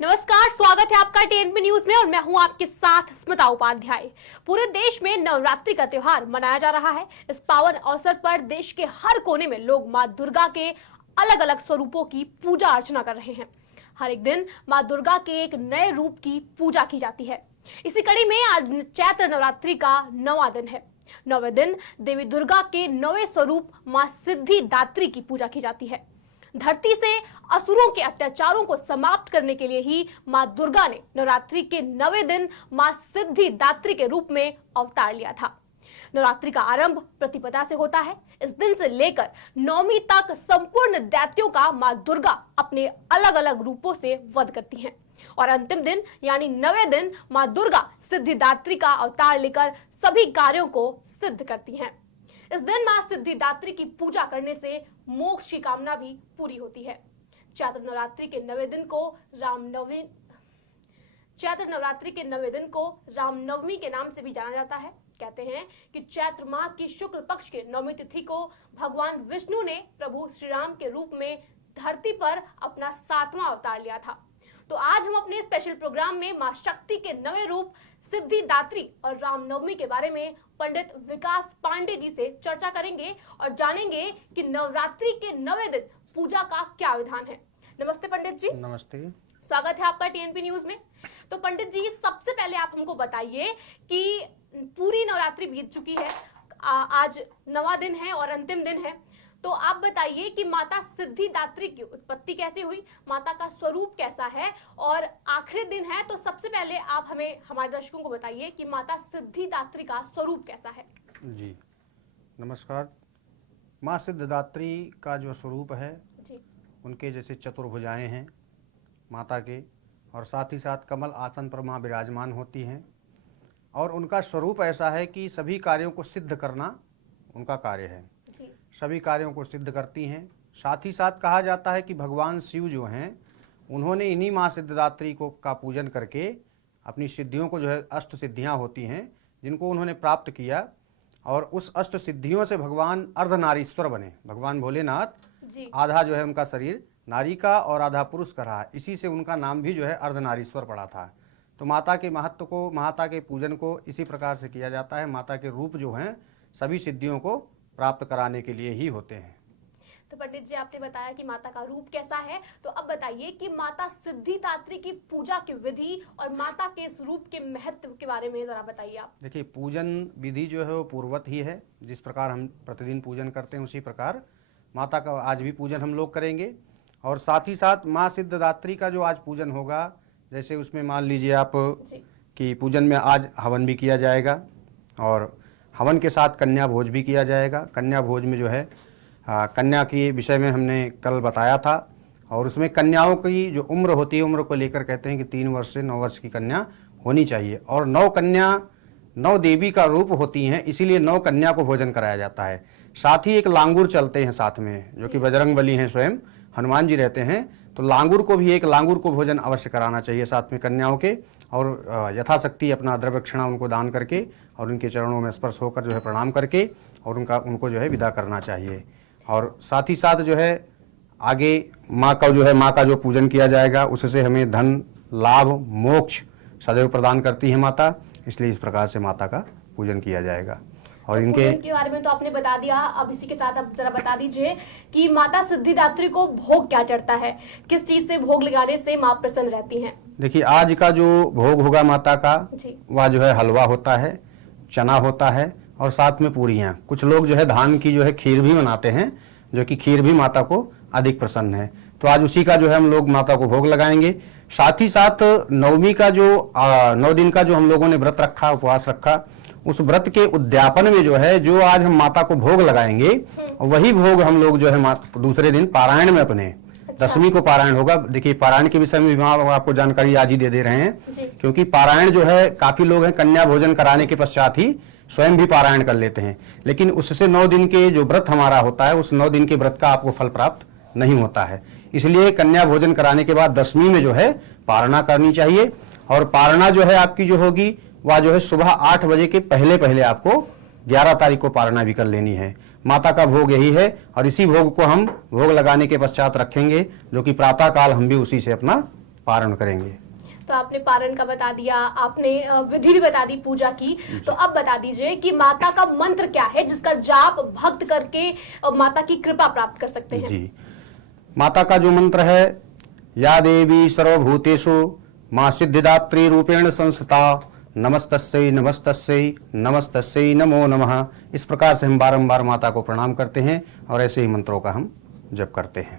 नमस्कार, स्वागत है आपका टीएनपी न्यूज में और मैं हूं आपके साथ स्मिता उपाध्याय। पूरे देश में नवरात्रि का त्योहार मनाया जा रहा है। इस पावन अवसर पर देश के हर कोने में लोग मां दुर्गा के अलग अलग स्वरूपों की पूजा अर्चना कर रहे हैं। हर एक दिन मां दुर्गा के एक नए रूप की पूजा की जाती है। इसी कड़ी में आज चैत्र नवरात्रि का 9वां दिन है। 9वें दिन देवी दुर्गा के 9वें स्वरूप मां सिद्धिदात्री की पूजा की जाती है। धरती से असुरों के अत्याचारों को समाप्त करने के लिए ही मां दुर्गा ने नवरात्रि के 9वें दिन मां सिद्धिदात्री के रूप में अवतार लिया था। नवरात्रि का आरंभ प्रतिपदा से होता है। इस दिन से लेकर 9वीं तक संपूर्ण दैत्यों का मां दुर्गा अपने अलग अलग रूपों से वध करती हैं और अंतिम दिन यानी 9वें दिन मां दुर्गा सिद्धिदात्री का अवतार लेकर सभी कार्यों को सिद्ध करती हैं। इस दिन मां सिद्धिदात्री की पूजा करने से मोक्ष की कामना भी पूरी होती है। चैत्र नवरात्रि के 9वें दिन को रामनवमी के नाम से भी जाना जाता है। कहते हैं कि चैत्र माह की शुक्ल पक्ष के 9वीं तिथि को भगवान विष्णु ने प्रभु श्री राम के रूप में धरती पर अपना 7वां अवतार लिया था। तो आज हम अपने स्पेशल प्रोग्राम में मां शक्ति के 9वें रूप सिद्धिदात्री और रामनवमी के बारे में पंडित विकास पांडे जी से चर्चा करेंगे और जानेंगे कि नवरात्रि के 9वें दिन पूजा का क्या विधान है। नमस्ते पंडित जी। नमस्ते, स्वागत है आपका टीएनपी न्यूज में। तो पंडित जी, सबसे पहले आप हमको बताइए कि पूरी नवरात्रि बीत चुकी है, आज 9वां दिन है और अंतिम दिन है। तो आप बताइए कि माता सिद्धिदात्री की उत्पत्ति कैसे हुई, माता का स्वरूप कैसा है और आखिरी दिन है, तो सबसे पहले आप हमें हमारे दर्शकों को बताइए कि माता सिद्धिदात्री का स्वरूप कैसा है। जी नमस्कार। माँ सिद्धिदात्री का जो स्वरूप है जी, उनके जैसे चतुर्भुजाएं हैं माता के, और साथ ही साथ कमल आसन पर माँ विराजमान होती हैं और उनका स्वरूप ऐसा है कि सभी कार्यों को सिद्ध करना उनका कार्य है। सभी कार्यों को सिद्ध करती हैं। साथ ही साथ कहा जाता है कि भगवान शिव जो हैं उन्होंने इन्हीं माँ सिद्धिदात्री को का पूजन करके अपनी सिद्धियों को जो है अष्ट सिद्धियाँ होती हैं जिनको उन्होंने प्राप्त किया, और उस अष्ट सिद्धियों से भगवान अर्धनारीश्वर बने। भगवान भोलेनाथ आधा जो है उनका शरीर नारी का और आधा पुरुष का रहा, इसी से उनका नाम भी जो है अर्धनारीश्वर पड़ा था। तो माता के महत्व को, माता के पूजन को इसी प्रकार से किया जाता है। माता के रूप जो हैं सभी सिद्धियों को प्राप्त कराने के लिए ही होते हैं। तो पंडित जी, आपने बताया कि माता का रूप कैसा है, तो अब बताइए कि माता सिद्धिदात्री की पूजा की विधि और माता के इस रूप के महत्व के बारे में जरा बताइए आप। देखिए, पूजन विधि जो है वो पूर्वत ही है। जिस प्रकार हम प्रतिदिन पूजन करते हैं उसी प्रकार माता का आज भी पूजन हम लोग करेंगे। और साथ ही साथ माँ सिद्धिदात्री का जो आज पूजन होगा, जैसे उसमें मान लीजिए आप कि पूजन में आज हवन भी किया जाएगा और हवन के साथ कन्या भोज भी किया जाएगा। कन्या भोज में जो है कन्या के विषय में हमने कल बताया था, और उसमें कन्याओं की जो उम्र होती है, उम्र को लेकर कहते हैं कि 3 वर्ष से 9 वर्ष की कन्या होनी चाहिए, और 9 कन्या 9 देवी का रूप होती हैं, इसीलिए 9 कन्या को भोजन कराया जाता है। साथ ही एक लांगुर चलते हैं साथ में, जो कि बजरंगबली हैं, स्वयं हनुमान जी रहते हैं, तो लांगुर को भोजन अवश्य कराना चाहिए साथ में कन्याओं के, और यथाशक्ति अपना द्रव्यक्षणा उनको दान करके और उनके चरणों में स्पर्श होकर जो है प्रणाम करके और उनको जो है विदा करना चाहिए। और साथ ही साथ जो है आगे माँ का जो पूजन किया जाएगा उससे हमें धन लाभ मोक्ष सदैव प्रदान करती है माता, इसलिए इस प्रकार से माता का पूजन किया जाएगा। और तो इनके के बारे में तो आपने बता दिया, अब इसी के साथ आप जरा बता दीजिए कि माता सिद्धिदात्री को भोग क्या चढ़ता है, किस चीज से भोग लगाने से माँ प्रसन्न रहती हैं। देखिए, आज का जो भोग होगा माता का वह जो है हलवा होता है, चना होता है और साथ में पूरियाँ। कुछ लोग जो है धान की जो है खीर भी बनाते हैं, जो कि खीर भी माता को अधिक प्रसन्न है। तो आज उसी का जो है हम लोग माता को भोग लगाएंगे। साथ ही साथ 9वीं का जो 9 दिन का जो हम लोगों ने व्रत रखा, उपवास रखा, उस व्रत के उद्यापन में जो है जो आज हम माता को भोग लगाएंगे, वही भोग हम लोग जो है दूसरे दिन पारायण में अपने 10वीं को पारायण होगा। देखिए, पारायण के विषय में आपको जानकारी आज ही दे रहे हैं, क्योंकि पारायण जो है काफी लोग हैं कन्या भोजन कराने के पश्चात ही स्वयं भी पारायण कर लेते हैं, लेकिन उससे 9 दिन के जो व्रत हमारा होता है उस 9 दिन के व्रत का आपको फल प्राप्त नहीं होता है। इसलिए कन्या भोजन कराने के बाद 10वीं में जो है पारणा करनी चाहिए, और पारणा जो है आपकी जो होगी वह जो है सुबह 8 बजे के पहले आपको 11 तारीख को पारणा भी कर लेनी है। माता का भोग यही है, और इसी भोग को हम भोग लगाने के पश्चात रखेंगे, जो कि प्रातः काल हम भी उसी से अपना पारण करेंगे। तो आपने पारण का बता दिया, आपने विधि भी बता दी पूजा की, तो अब बता दीजिए कि माता का मंत्र क्या है जिसका जाप भक्त करके माता की कृपा प्राप्त कर सकते हैं। जी, माता का जो मंत्र है, या देवी सर्वभूतेषु मां सिद्धिदात्री रूपेण संस्थिता नमस्तस्यै नमस्तस्यै नमस्तस्यै नमो नमः। इस प्रकार से हम बारंबार माता को प्रणाम करते हैं और ऐसे ही मंत्रों का हम जप करते हैं।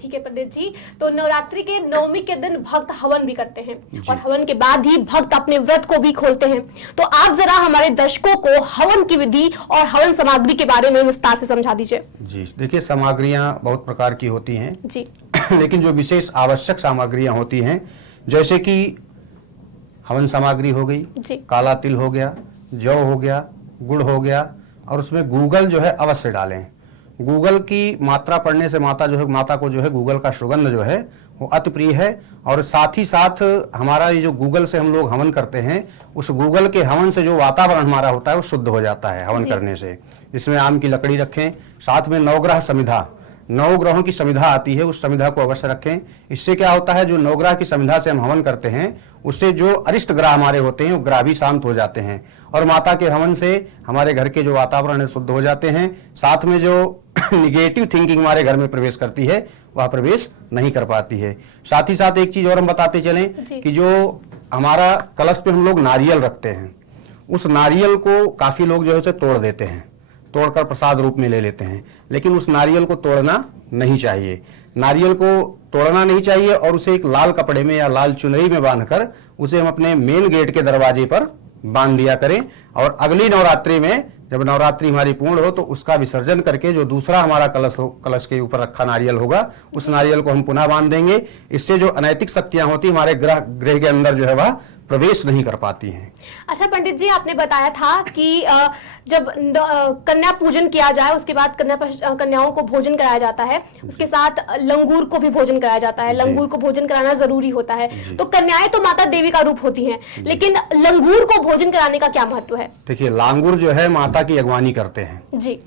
ठीक है पंडित जी, तो नवरात्रि के नवमी के दिन भक्त हवन भी करते हैं और हवन के बाद ही भक्त अपने व्रत को भी खोलते हैं। तो आप जरा हमारे दर्शकों को हवन की विधि और हवन सामग्री के बारे में विस्तार से समझा दीजिए। जी, देखिए, सामग्रियां बहुत प्रकार की होती हैं जी लेकिन जो विशेष आवश्यक सामग्रियां होती हैं, जैसे कि हवन सामग्री हो गई, काला तिल हो गया, जौ हो गया, गुड़ हो गया, और उसमें गूगल जो है अवश्य डालें। गूगल की मात्रा पड़ने से माता को जो है गूगल का सुगंध जो है वो अति प्रिय है। और साथ ही साथ हमारा ये जो गूगल से हम लोग हवन करते हैं, उस गूगल के हवन से जो वातावरण हमारा होता है वो शुद्ध हो जाता है हवन करने से। इसमें आम की लकड़ी रखें, साथ में नवग्रह समिधा, 9 ग्रहों की समिधा आती है, उस समिधा को अवश्य रखें। इससे क्या होता है, जो नवग्रह की समिधा से हम हवन करते हैं, उससे जो अरिष्ट ग्रह हमारे होते हैं वो ग्रह भी शांत हो जाते हैं और माता के हवन से हमारे घर के जो वातावरण है शुद्ध हो जाते हैं। साथ में जो निगेटिव थिंकिंग हमारे घर में प्रवेश करती है वह प्रवेश नहीं कर पाती है। साथ ही साथ एक चीज और हम बताते चलें कि जो हमारा कलश पे हम लोग नारियल रखते हैं, उस नारियल को काफी लोग जो है उसे तोड़ देते हैं, तोड़कर प्रसाद रूप में ले लेते हैं, लेकिन उस नारियल को तोड़ना नहीं चाहिए। नारियल को तोड़ना नहीं चाहिए और उसे एक लाल कपड़े में या लाल चुनरी में बांधकर उसे हम अपने मेन गेट के दरवाजे पर बांध दिया करें। और अगली नवरात्रि में जब नवरात्रि हमारी पूर्ण हो तो उसका विसर्जन करके जो दूसरा हमारा कलश के ऊपर रखा नारियल होगा, उस नारियल को हम पुनः बांध देंगे। इससे जो अनैतिक शक्तियां होती हमारे गृह के अंदर जो है वह प्रवेश नहीं कर पाती हैं। अच्छा पंडित जी, आपने बताया था कि जब कन्या पूजन किया जाए उसके बाद कन्याओं को भोजन कराया जाता है, उसके साथ लंगूर को भी भोजन कराया जाता है। लंगूर को भोजन कराना जरूरी होता है। तो कन्याएं तो माता देवी का रूप होती हैं, लेकिन लंगूर को भोजन कराने का क्या महत्व है? देखिए, लांगूर जो है माता की अगवानी करते हैं जी।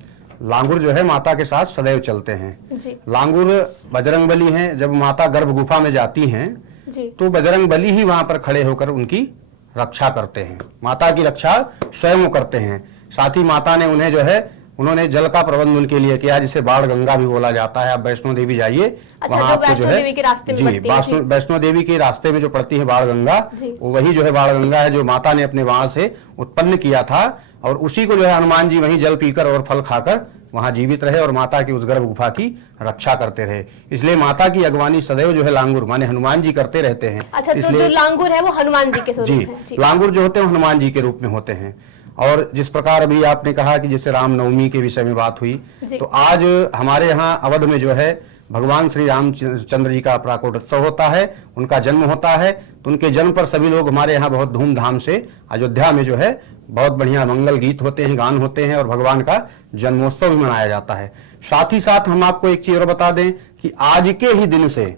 लांगूर जो है माता के साथ सदैव चलते हैं जी। लांगूर बजरंगबली हैं, जब माता गर्भ गुफा में जाती हैं तो बजरंगबली ही वहां पर खड़े होकर उनकी रक्षा करते हैं, माता की रक्षा स्वयं करते हैं। साथ ही माता ने उन्हें जो है उन्होंने जल का प्रबंध उनके लिए किया, जिसे बाण गंगा भी बोला जाता है। आप वैष्णो देवी जाइए, वहां आपको जो है वैष्णो देवी के रास्ते में जो पड़ती है बाण गंगा, वही जो है बाण गंगा है जो माता ने अपने बाण से उत्पन्न किया था और उसी को जो है हनुमान जी वहीं जल पीकर और फल खाकर वहां जीवित रहे और माता की उस गर्भ गुफा की रक्षा करते रहे। इसलिए माता की अगवानी सदैव जो है लांगूर माने हनुमान जी करते रहते हैं। अच्छा, तो जो लांगूर है वो हनुमान जी के स्वरूप है। जी, लांगूर जो होते हैं हनुमान जी के रूप में होते हैं। और जिस प्रकार अभी आपने कहा कि जैसे रामनवमी के विषय में बात हुई, तो आज हमारे यहाँ अवध में जो है भगवान श्री रामचंद्र जी का प्राकोटोत्सव होता है, उनका जन्म होता है। तो उनके जन्म पर सभी लोग हमारे यहाँ बहुत धूमधाम से अयोध्या में जो है बहुत बढ़िया मंगल गीत होते हैं, गान होते हैं और भगवान का जन्मोत्सव भी मनाया जाता है। साथ ही साथ हम आपको एक चीज और बता दें कि आज के ही दिन से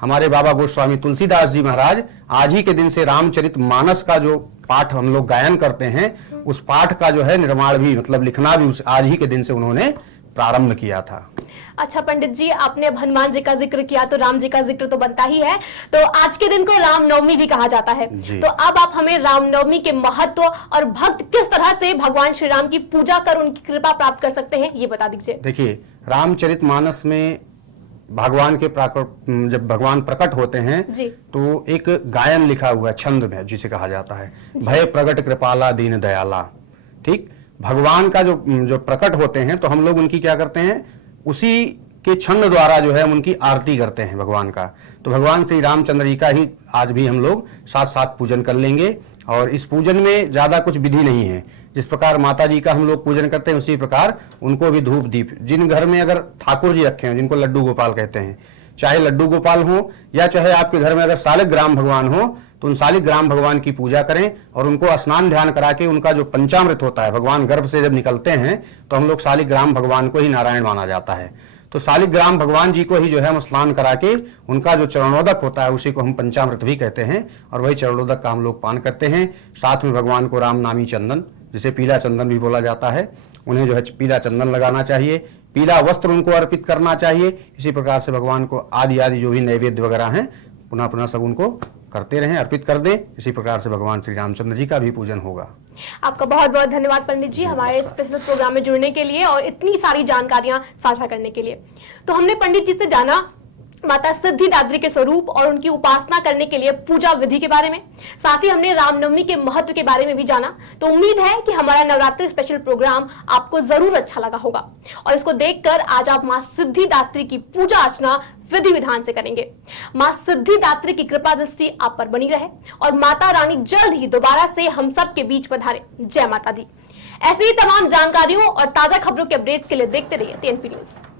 हमारे बाबा गोस्वामी तुलसीदास जी महाराज आज ही के दिन से रामचरितमानस का जो पाठ हम लोग गायन करते हैं, उस पाठ का जो है निर्माण भी मतलब लिखना भी उस आज ही के दिन से उन्होंने प्रारंभ किया था। अच्छा पंडित जी, आपने अब हनुमान जी का जिक्र किया तो राम जी का जिक्र तो बनता ही है। तो आज के दिन को रामनवमी भी कहा जाता है। तो अब आप हमें रामनवमी के महत्व और भक्त किस तरह से भगवान श्री राम की पूजा कर उनकी कृपा प्राप्त कर सकते हैं, ये बता दीजिए। देखिए, रामचरितमानस में भगवान के जब भगवान प्रकट होते हैं तो एक गायन लिखा हुआ है छंद में, जिसे कहा जाता है भय प्रगट कृपाला दीन दयाला। ठीक, भगवान का जो प्रकट होते हैं तो हम लोग उनकी क्या करते हैं, उसी के छंद द्वारा जो है उनकी आरती करते हैं भगवान का। तो भगवान श्री रामचंद्र जी का ही आज भी हम लोग साथ साथ पूजन कर लेंगे। और इस पूजन में ज्यादा कुछ विधि नहीं है, जिस प्रकार माता जी का हम लोग पूजन करते हैं उसी प्रकार उनको भी धूप दीप, जिन घर में अगर ठाकुर जी रखे हैं जिनको लड्डू गोपाल कहते हैं, चाहे लड्डू गोपाल हो या चाहे आपके घर में अगर सालिग्राम भगवान हो, तो उन सालिग्राम भगवान की पूजा करें और उनको स्नान ध्यान करा के उनका जो पंचामृत होता है, भगवान गर्भ से जब निकलते हैं तो हम लोग सालिग्राम भगवान को ही नारायण माना जाता है। तो सालिग्राम भगवान जी को ही जो है हम स्नान करा के उनका जो चरणोदक होता है उसी को हम पंचामृत भी कहते हैं और वही चरणोदक का हम लोग पान करते हैं। साथ में भगवान को राम नामी चंदन, जिसे पीला चंदन भी बोला जाता है, उन्हें जो है पीला चंदन लगाना चाहिए, पीला वस्त्र उनको अर्पित करना चाहिए। इसी प्रकार से भगवान को आदि जो भी नैवेद्य वगैरह हैं पुनः पुनः सब उनको करते रहें, अर्पित कर दें। इसी प्रकार से भगवान श्री रामचंद्र जी का भी पूजन होगा। आपका बहुत बहुत धन्यवाद पंडित जी हमारे स्पेशल प्रोग्राम में जुड़ने के लिए और इतनी सारी जानकारियां साझा करने के लिए। तो हमने पंडित जी से जाना माता सिद्धिदात्री के स्वरूप और उनकी उपासना करने के लिए पूजा विधि के बारे में, साथ ही हमने रामनवमी के महत्व के बारे में भी जाना। तो उम्मीद है कि हमारा नवरात्रि स्पेशल प्रोग्राम आपको जरूर अच्छा लगा होगा और इसको देखकर आज आप मां सिद्धिदात्री की पूजा अर्चना विधि विधान से करेंगे। मां सिद्धिदात्री की कृपा दृष्टि आप पर बनी रहे और माता रानी जल्द ही दोबारा से हम सब के बीच पधारे। जय माता दी। ऐसी ही तमाम जानकारियों और ताजा खबरों के अपडेट्स के लिए देखते रहिए TNP न्यूज।